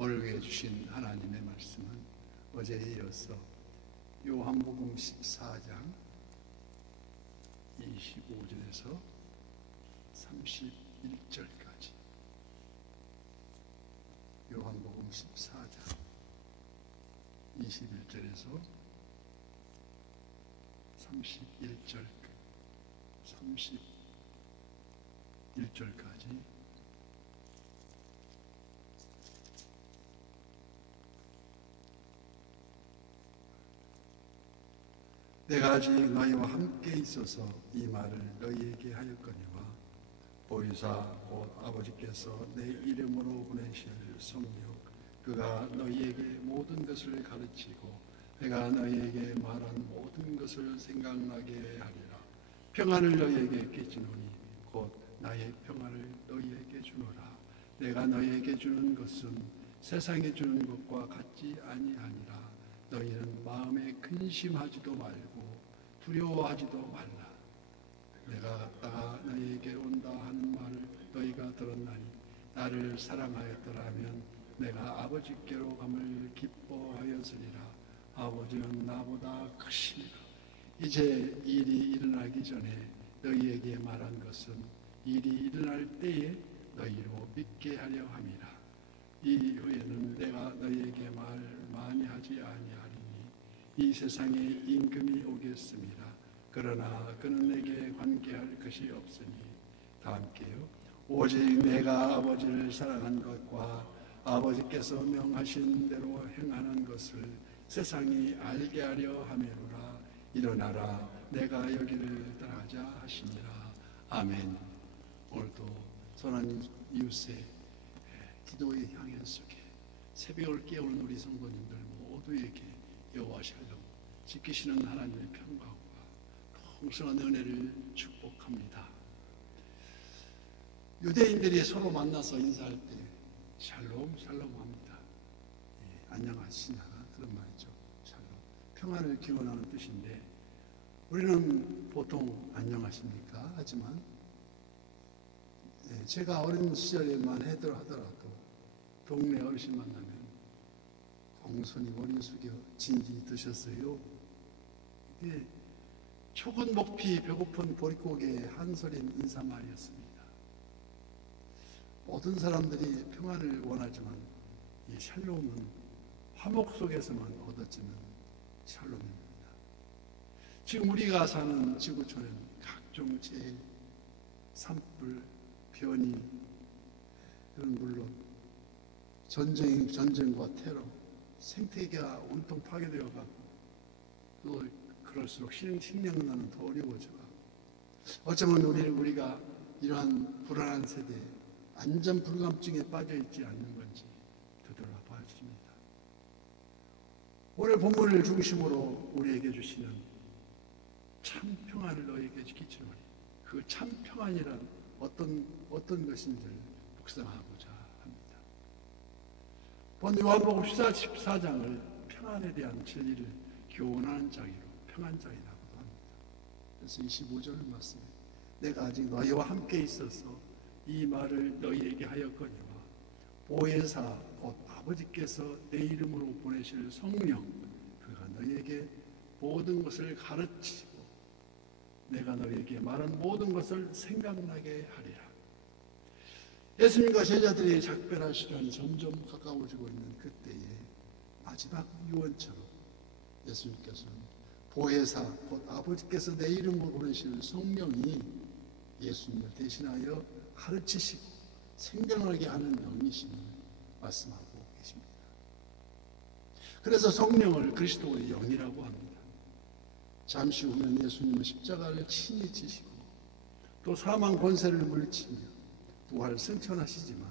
오늘 위해 주신 하나님의 말씀은 어제에 이어서 요한복음 14장 25절에서 31절까지, 요한복음 14장 21절에서 31절까지 내가 아직 너희와 함께 있어서 이 말을 너희에게 하였거니와 보혜사 곧 아버지께서 내 이름으로 보내실 성령 그가 너희에게 모든 것을 가르치고 내가 너희에게 말한 모든 것을 생각나게 하리라. 평안을 너희에게 끼치노니 곧 나의 평안을 너희에게 주노라. 내가 너희에게 주는 것은 세상에 주는 것과 같지 아니하니라. 너희는 마음에 근심하지도 말고 두려워하지도 말라. 내가 갔다가 너희에게 온다 하는 말을 너희가 들었나니 나를 사랑하였더라면 내가 아버지께로 감을 기뻐하였으리라. 아버지는 나보다 크시니라. 이제 일이 일어나기 전에 너희에게 말한 것은 일이 일어날 때에 너희로 믿게 하려 함이라. 이후에는 내가 너희에게 말 많이 하지 아니하리니 이 세상에 임금이 오겠습니다. 그러나 그는 내게 관계할 것이 없으니 다 함께요. 오직 내가 아버지를 사랑한 것과 아버지께서 명하신 대로 행하는 것을 세상이 알게 하려 함이로라. 일어나라, 내가 여기를 떠나자 하시니라. 아멘. 오늘도 선한 이웃의 기도의 향연 속에 새벽을 깨우는 우리 성도님들 모두에게 여호와 샬롬 지키시는 하나님의 평강과 풍성한 은혜를 축복합니다. 유대인들이 서로 만나서 인사할 때 샬롬 샬롬 합니다. 안녕하시냐 그런 말이죠. 샬롬, 평안을 기원하는 뜻인데 우리는 보통 안녕하십니까 하지만 제가 어린 시절에만 하더라도 동네 어르신 만나면 공손히 머리 숙여 진지 드셨어요. 이게 촉은 목피 배고픈 보릿고개의 한서린 인사말이었습니다. 모든 사람들이 평안을 원하지만 이 샬롬은 화목 속에서만 얻어지는 샬롬입니다. 지금 우리가 사는 지구촌에는 각종 재해, 산불, 변이, 그런 물론 전쟁과 테러, 생태계가 온통 파괴되어가고 또 그럴수록 식량난은 더 어려워져가고 어쩌면 우리가 이러한 불안한 세대에 안전 불감증에 빠져있지 않는 건지 되돌아봐야습니다. 오늘 본문을 중심으로 우리에게 주시는 참 평안을 너에게 끼치노니 그 참 평안이란 어떤 것인지를 묵상하고자 합니다. 본 요한복음 14장을 평안에 대한 진리를 교훈하는 장이로 평안장이라고도 합니다. 그래서 25절 말씀에 내가 아직 너희와 함께 있어서 이 말을 너희에게 하였거니와 보혜사 곧 아버지께서 내 이름으로 보내실 성령 그가 너희에게 모든 것을 가르치고 내가 너희에게 말한 모든 것을 생각나게 하리라. 예수님과 제자들이 작별할 시간이 점점 가까워지고 있는 그때에 마지막 유언처럼 예수님께서는 보혜사 곧 아버지께서 내 이름으로 보내실 성령이 예수님을 대신하여 가르치시고 생각나게 하는 영이심을 말씀하고 계십니다. 그래서 성령을 그리스도의 영이라고 합니다. 잠시 후면 예수님은 십자가를 친히 지시고 또 사망 권세를 물리치며 부활 승천하시지만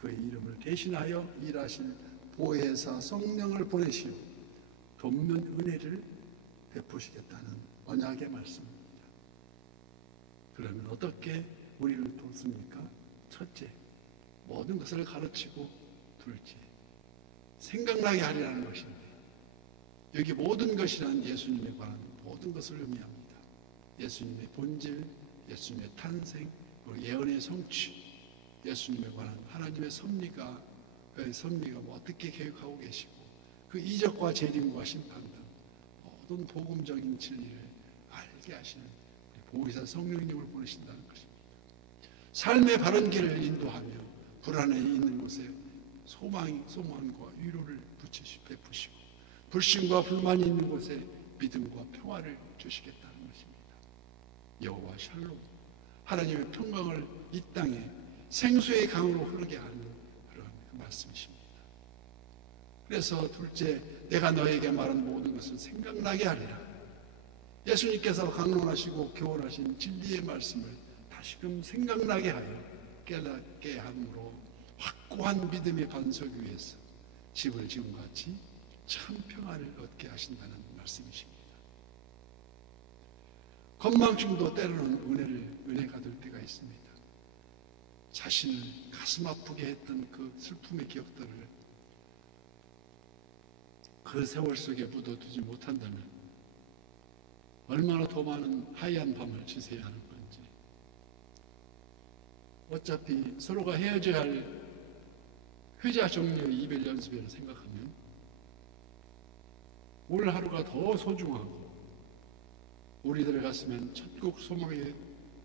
그의 이름을 대신하여 일하실 보혜사 성령을 보내시오 돕는 은혜를 베푸시겠다는 언약의 말씀입니다. 그러면 어떻게 우리를 돕습니까? 첫째, 모든 것을 가르치고 둘째, 생각나게 하리라는 것인데 여기 모든 것이란 예수님에 관한 모든 것을 의미합니다. 예수님의 본질, 예수님의 탄생, 그리고 예언의 성취, 예수님에 관한 하나님의 섭리가 국가의 섭리가 어떻게 계획하고 계시고 그 이적과 재림과 심판 등 모든 복음적인 진리를 알게 하시는 보혜사 성령님을 보내신다는 것입니다. 삶의 바른 길을 인도하며 불안에 있는 곳에 소망과 위로를 베푸시고 불신과 불만이 있는 곳에 믿음과 평화를 주시겠다는 것입니다. 여호와 샬롬, 하나님의 평강을 이 땅에 생수의 강으로 흐르게 하는 그런 말씀이십니다. 그래서 둘째, 내가 너에게 말한 모든 것을 생각나게 하리라. 예수님께서 강론하시고 교훈하신 진리의 말씀을 다시금 생각나게 하여 깨닫게 함으로 확고한 믿음의 반석 위에서 집을 지은 같이 참 평안을 얻게 하신다는 말씀이십니다. 건망증도 때로는 은혜가 될 때가 있습니다. 자신을 가슴 아프게 했던 그 슬픔의 기억들을 그 세월 속에 묻어두지 못한다면 얼마나 더 많은 하얀 밤을 지새야 하는 건지, 어차피 서로가 헤어져야 할 회자 정리의 이별 연습이라 생각하면 오늘 하루가 더 소중하고 우리들의 가슴엔 천국 소망의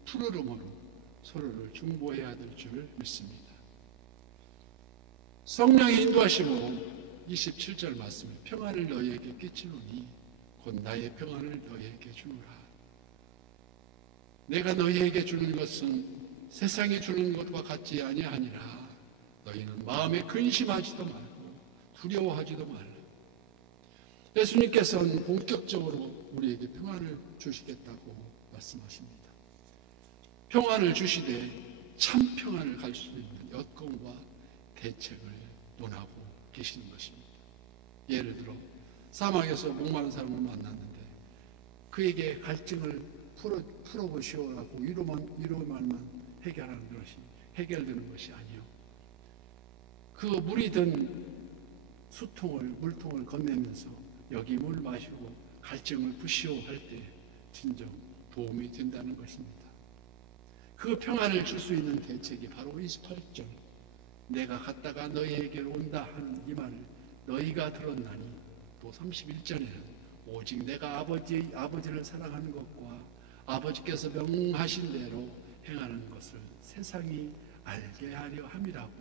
푸르름으로 서로를 중보해야 될 줄 믿습니다. 성령의 인도하심으로 27절 말씀에 평안을 너희에게 끼치노니 곧 나의 평안을 너희에게 주노라. 내가 너희에게 주는 것은 세상이 주는 것과 같지 아니하니라. 너희는 마음에 근심하지도 말고 두려워하지도 말라. 예수님께서는 본격적으로 우리에게 평안을 주시겠다고 말씀하십니다. 평안을 주시되 참 평안을 갈 수 있는 여건과 대책을 논하고 계시는 것입니다. 예를 들어 사막에서 목마른 사람을 만났는데 그에게 갈증을 풀어보시오라고 위로만만 해결되는 것이 아니요, 그 물이 든 물통을 건네면서 여기 물 마시고 갈증을 푸시오 할 때 진정 도움이 된다는 것입니다. 그 평안을 줄 수 있는 대책이 바로 28절 내가 갔다가 너희에게로 온다 하는 이 말을 너희가 들었나니, 또 31절에는 오직 내가 아버지를 사랑하는 것과 아버지께서 명하신 대로 행하는 것을 세상이 알게 하려 함이라고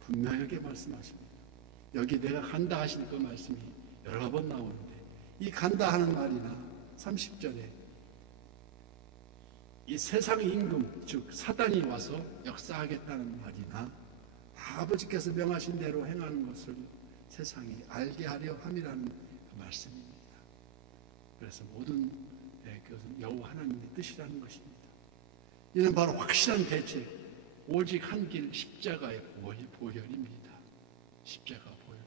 분명하게 말씀하십니다. 여기 내가 간다 하신 그 말씀이 여러 번 나오는데 이 간다 하는 말이나 30절에 이 세상 임금 즉 사단이 와서 역사하겠다는 말이나 아버지께서 명하신 대로 행하는 것을 세상이 알게 하려 함이라는 그 말씀입니다. 그래서 모든 그것은 여호와 하나님의 뜻이라는 것입니다. 이는 바로 확실한 대책, 오직 한 길 십자가의 보혈입니다. 십자가 보혈,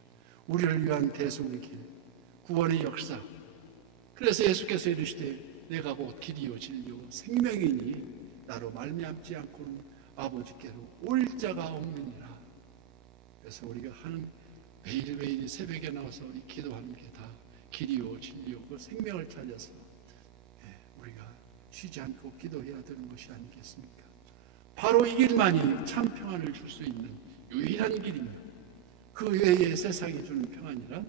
우리를 위한 대속의 길, 구원의 역사. 그래서 예수께서 이르시되 내가 곧 길이요 진리요 생명이니 나로 말미암지 않고는 아버지께로 올 자가 없느니라. 그래서 우리가 하는 매일매일 새벽에 나와서 우리 기도하는 게 다 길이요 진리요 그 생명을 찾아서 우리가 쉬지 않고 기도해야 되는 것이 아니겠습니까? 바로 이 길만이 참 평안을 줄 수 있는 유일한 길이며 그 외에 세상이 주는 평안이란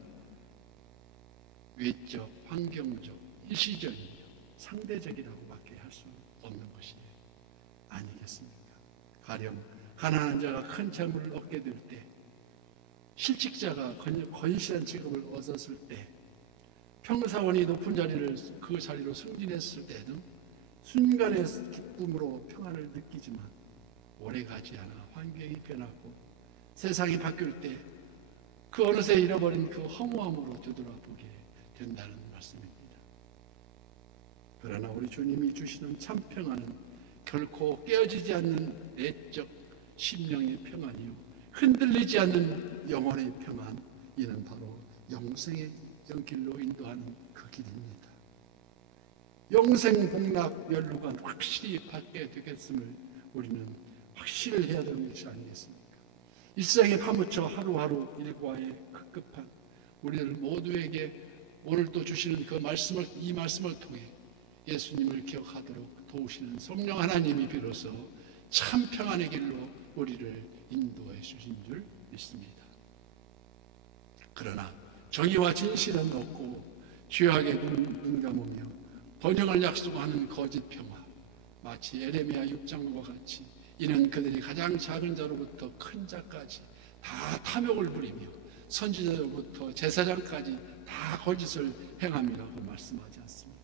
외적, 환경적, 일시적이며 상대적이라고밖에 할 수 없는 것이 아니겠습니까? 가령 가난한 자가 큰 재물을 얻게 될 때, 실직자가 건실한 직업을 얻었을 때, 평사원이 높은 자리를 그 자리로 승진했을 때 등 순간의 기쁨으로 평안을 느끼지만 오래가지 않아 환경이 변하고 세상이 바뀔 때 그 어느새 잃어버린 그 허무함으로 되돌아보게 된다는 말씀입니다. 그러나 우리 주님이 주시는 참 평안은 결코 깨어지지 않는 내적 심령의 평안이요 흔들리지 않는 영혼의 평안, 이는 바로 영생의 길로 인도하는 그 길입니다. 영생 복락 연루가 확실히 받게 되겠음을 우리는 확실해야 되는 것이 아니겠습니까? 일생에 파묻혀 하루하루 일과에 급급한 우리들 모두에게 오늘 또 주시는 그 말씀을, 이 말씀을 통해 예수님을 기억하도록 도우시는 성령 하나님이 비로소 참 평안의 길로 우리를 인도해 주신 줄 믿습니다. 그러나 정의와 진실은 없고 죄악에 눈 감으며 번영을 약속하는 거짓 평화, 마치 에레미야 6장과 같이 이는 그들이 가장 작은 자로부터 큰 자까지 다 탐욕을 부리며 선지자로부터 제사장까지 다 거짓을 행함이라고 말씀하지 않습니까?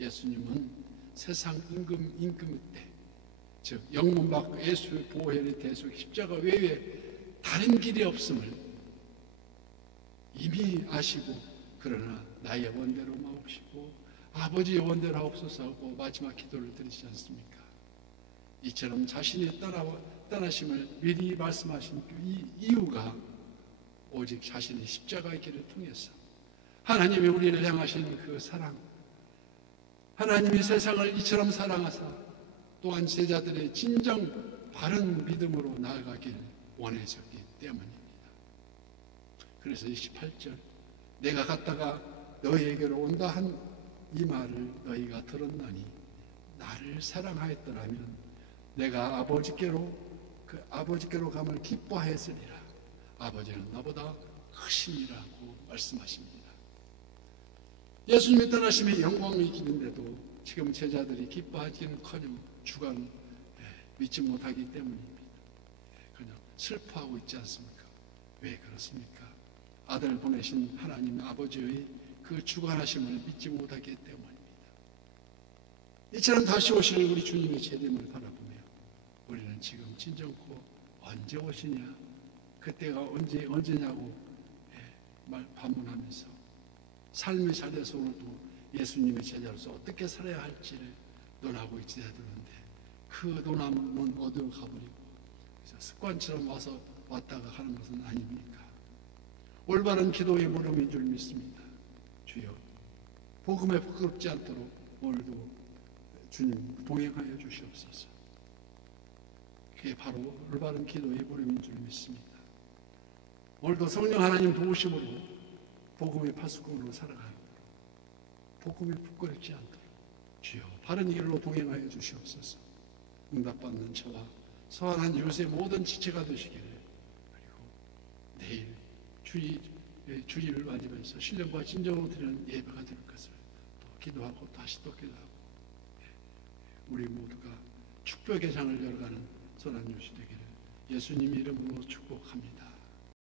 예수님은 세상 임금 때, 즉 영문 밖 예수의 보혈의 대속 십자가 외에 다른 길이 없음을 이미 아시고, 그러나 나의 원대로 마옵시고 아버지의 원대로 하옵소서 하고 마지막 기도를 드리지 않습니까? 이처럼 자신의 떠나심을 미리 말씀하신 그 이유가 오직 자신의 십자가의 길을 통해서 하나님이 우리를 향하신 그 사랑, 하나님이 세상을 이처럼 사랑하사 또한 제자들의 진정 바른 믿음으로 나아가길 원하셨기 때문입니다. 그래서 28절, 내가 갔다가 너희에게로 온다 한 이 말을 너희가 들었나니 나를 사랑하였더라면 내가 아버지께로 감을 기뻐하였으리라. 아버지는 나보다 크심이라고 말씀하십니다. 예수님이 떠나심에 영광이 기는데도 지금 제자들이 기뻐하기는커녕 주간 믿지 못하기 때문입니다. 그냥 슬퍼하고 있지 않습니까? 왜 그렇습니까? 아들 보내신 하나님 아버지의 그 주관하심을 믿지 못하기 때문입니다. 이처럼 다시 오실 우리 주님의 재림을 바라보며 우리는 지금 진정코 언제 오시냐, 그때가 언제냐고 반문하면서 삶의 자리에서 오늘도 예수님의 제자로서 어떻게 살아야 할지를 논하고 있어야 되는데 그 논함은 어디로 가버리고 습관처럼 왔다가 하는 것은 아닙니까? 올바른 기도의 물음인 줄 믿습니다. 주여, 복음에 부끄럽지 않도록 오늘도 주님 동행하여 주시옵소서. 그게 바로 올바른 기도의 물음인 줄 믿습니다. 오늘도 성령 하나님 도우심으로 복음의 파수꾼으로 살아가는 복음에 부끄럽지 않도록 주여 바른 길로 동행하여 주시옵소서. 응답받는 저와 소환한 이웃의 모든 지체가 되시기를, 그리고 내일 주일을 맞으면서 신령과 진정으로 드리는 예배가 될 것을 또 기도하고 다시 또 기도하고 우리 모두가 축복의 장을 열어가는 선한 요시 되기를 예수님 이름으로 축복합니다.